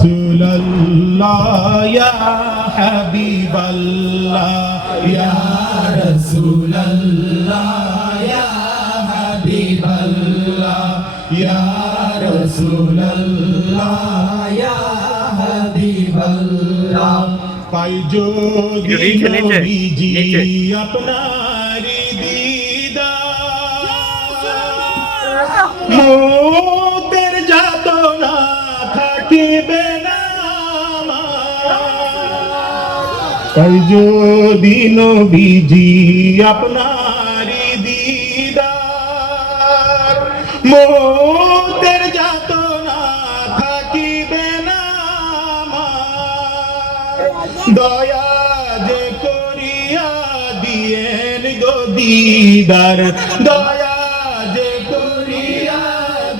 Rasulallah, Ya Habiballah, Ya Rasulallah, Ya Habiballah, Ya Rasulallah, Ya Habiballah. পাই যদি নবীজি আপনারি দিদার, মৌতের যাতনা থাকিবে না আমার। পাই যদি নবীজি আপনারি দিদার, মৌতের যাতনা থাকিবে না আমার। দয়া যে করিয়া দিয়েন গো দিদার, দয়া যে করিয়া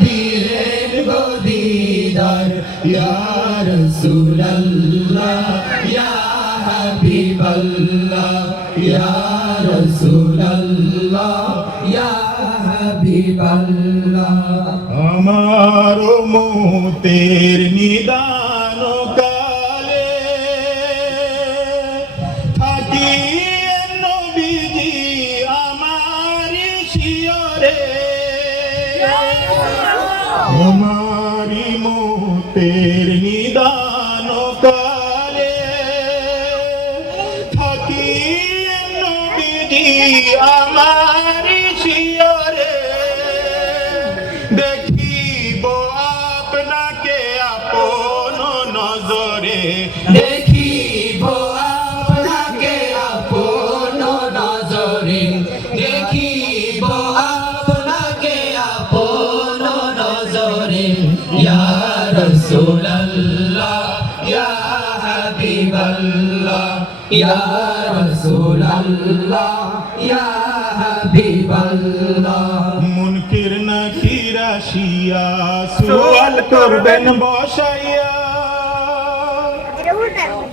দিয়েন গো দিদার। ইয়া রাসূলুল্লাহ, ইয়া হাবিবাল্লাহ, ইয়া রাসূলুল্লাহ, ইয়া হাবিবাল্লাহ। আমার মৌতের নিদান কালে থাকি নবীজি আমার শিয়রে, আমারি মৌতের নিদান কালে থাকি নবীজি আমার শিয়রে। দেখিব আপনাকে আপন নজরে, দেখিব আপনাকে আপন নজরে, দেখিব আপনাকে আপন নজরে। ইয়া রাসূলুল্লাহ, ইয়া হাবিবাল্লাহ, ইয়া রাসূলুল্লাহ, ইয়া হাবিবাল্লাহ। মুনকির নাকির আসিয়া সুয়াল করবেন বসাইয়া,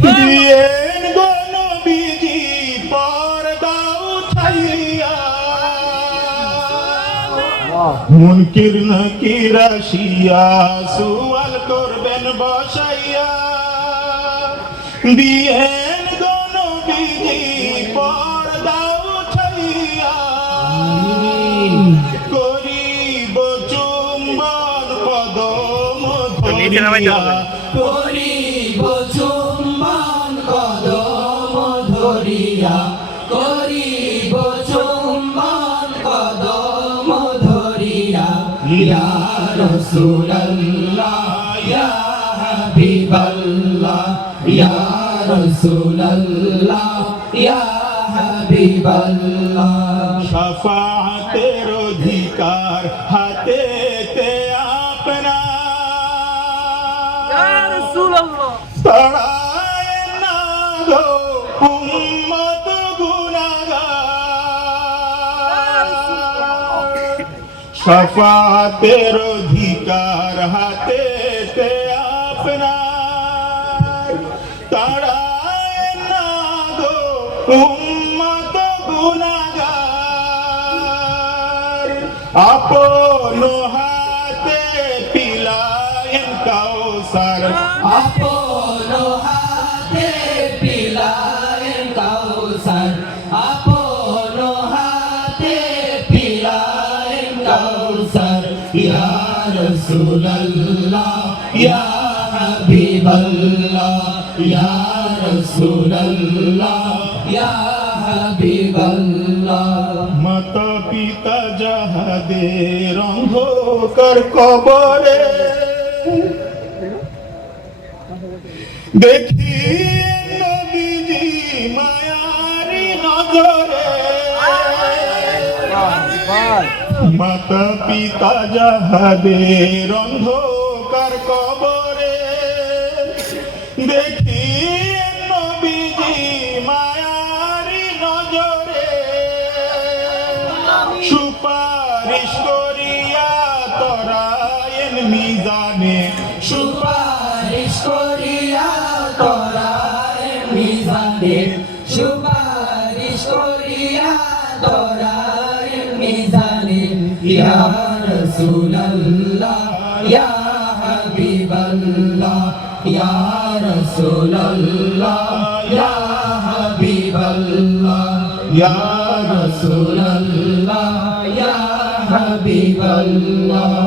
দিয়েন গো নবীজি পর্দা উঠাইয়া। মুনকির নাকির আসিয়া সুয়াল করবেন বসাইয়া, দিয়েন গো নবীজি পর্দা উঠাইয়া। করিব চুম্বন কদম ধরিয়া, করিব চুম্বন কদম ধরিয়া, করিব চুম্বন কদম ধরিয়া। ইয়া রাসূলুল্লাহ, ইয়া হাবিবাল্লাহ, ইয়া রাসূলুল্লাহ, ইয়া হাবিবাল্লাহ। শাফাআতের অধিকার হাতেতে আপনার, ইয়া রাসূলুল্লাহ, ছড়ায় না গো উম্মত গুনাহগার। শাফাআতের অধিকার হাতেতে আপনার, ছড়ায় না গো উম্মত গুনাহগার। আপন হাতে পিলায়েন কাউসার, আপন হাতে পিলায়েন কাউসার, আপন হাতে পিলায়েন কাউসার। ইয়া রাসূলুল্লাহ, ইয়া হাবিবাল্লাহ, ইয়া রাসূলুল্লাহ, ইয়া হাবিবাল্লাহ। মাতা পিতা যাহাদের অন্ধকার কবরে, দেখি নবীজি মায়ারি নজরে। মাতা পিতা যাহাদের অন্ধকার কবরে, দেখি নবীজি মায়ারি নজরে। সুপারিশ করিয়া তরায়েন মিজানে, সুপারিশ করিয়া তরায়েন মিজানে, সুপারিশ করিয়া তরায়েন মিজানে। ইয়া রাসূলুল্লাহ, ইয়া হাবিবাল্লাহ, ইয়া রাসূলুল্লাহ ইয়া হাবিবাল্লাহ ইয়া রাসূলুল্লাহ ইয়া হাবিবাল্লাহ